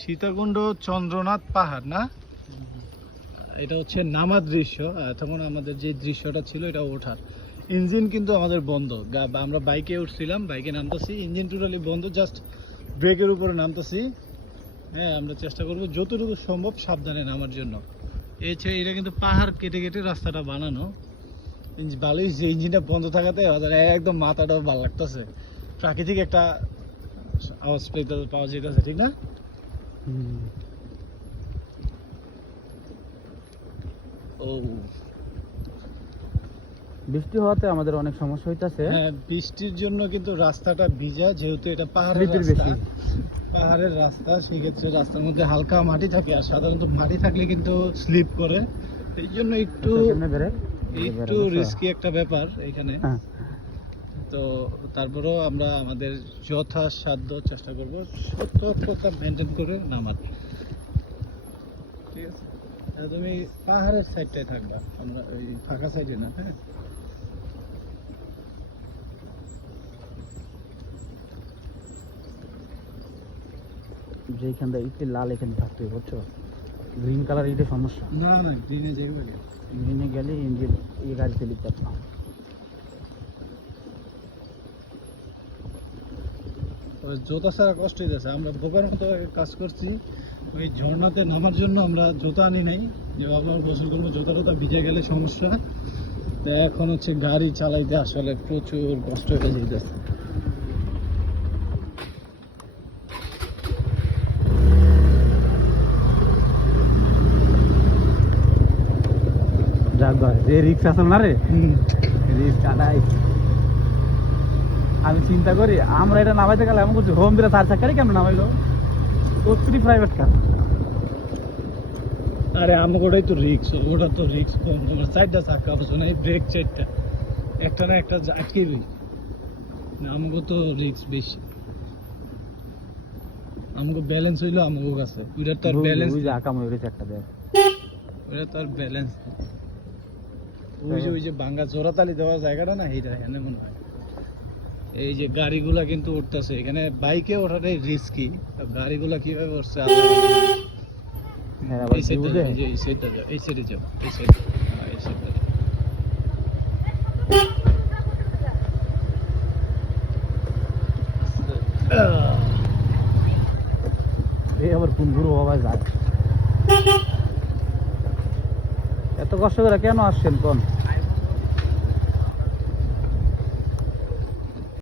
সীতাকুণ্ড চন্দ্রনাথ পাহাড় না, এটা হচ্ছে নামার দৃশ্য। তখন আমাদের যে দৃশ্যটা ছিল এটা ওঠার। ইঞ্জিন কিন্তু আমাদের বন্ধ, আমরা বাইকে উঠছিলাম, বাইকে নামতেছি, ইঞ্জিন টোটালি বন্ধ, জাস্ট ব্রেকের উপরে নামতেছি। হ্যাঁ, আমরা চেষ্টা করবো যতটুকু সম্ভব সাবধানে নামার জন্য। এটা কিন্তু পাহাড় কেটে কেটে রাস্তাটা বানানো। ভালোই যে ইঞ্জিনটা বন্ধ থাকাতে একদম মাথাটাও ভালো লাগতেছে, প্রাকৃতিক একটা আওয়াজ পাওয়া যেতেছে, ঠিক না? ও, বৃষ্টি হওয়াতে আমাদের অনেক সমস্যা হইতাছে। হ্যাঁ, বৃষ্টির জন্য কিন্তু রাস্তাটা ভিজা, যেহেতু এটা পাহাড়ের রাস্তা, পাহাড়ের রাস্তা, সেক্ষেত্রে রাস্তার মধ্যে হালকা মাটি থাকে, আর সাধারণত মাটি থাকলে কিন্তু স্লিপ করে, এই জন্য একটু রিস্কি একটা ব্যাপার এখানে। তো তারপরেও আমরা আমাদের যথাসাধ্য চেষ্টা করবো সতর্কতা মেনটেন করে নামার। ঠিক আছে, তুমি পাহাড়ের সাইডটায় থাকবা, আমরা ওই ফাঁকা সাইডে না। হ্যাঁ, যেখানটা ইটে লাল এখানে থাকতে হবে, বুঝছো? গ্রিন কালার ইটে সমস্যা। না না, গ্রিনে যেগুলো, গ্রিনে গেলে ইঞ্জিন এই গাড়িতে লিখতে না। জুতা ছাড়া কষ্ট হইতেছে, আমরা বোকার মতো কাজ করছি। ওই ঝর্ণাতে নামার জন্য আমরা জুতা আনি নাই, যে ভাবলাম গোসল করবো, জুতা টুতা ভিজে গেলে সমস্যা। তো এখন হচ্ছে গাড়ি চালাইতে আসলে প্রচুর কষ্ট হয়ে যেতেছে। রিক্স আছে না রে, আমি চিন্তা করি আমরা এটা নামাইতে গেলে এমন করছি হোম বিরা 4 চাকারই কেমন নামাইলো, প্রাইভেট কার। আরে আমাকে তো রিক্স, ওটা তো রিক্স কম, তোমার 4টা চাকা অবশ্য নাই, ব্রেক 4টা, একটা না একটা আটকেবি, আমাকে তো রিক্স বেশি। আমাকে ব্যালেন্স হইলো আমাকে কাছে, ওইটা তো আর ব্যালেন্স, ওই যে আকাম হইছে একটা দেখ, ওইটা তো আর ব্যালেন্স। ওই যে ভাঙ্গা জোড়াতালি দেওয়া জায়গাটা না, এইটা এখানে মনে হয়। এই যে গাড়িগুলা কিন্তু উঠতেছে এখানে, বাইকে ওঠাটাই রিস্কি, গাড়িগুলা কিভাবে উঠছে এই সাইডে যাও, এই সাইডে যাও, এই সাইডে যাও, এই সাইডে, এই সাইডে। এই আবার কোন গুরু আওয়াজ যায়, এত কষ্ট করে কেন আসছেন কোন?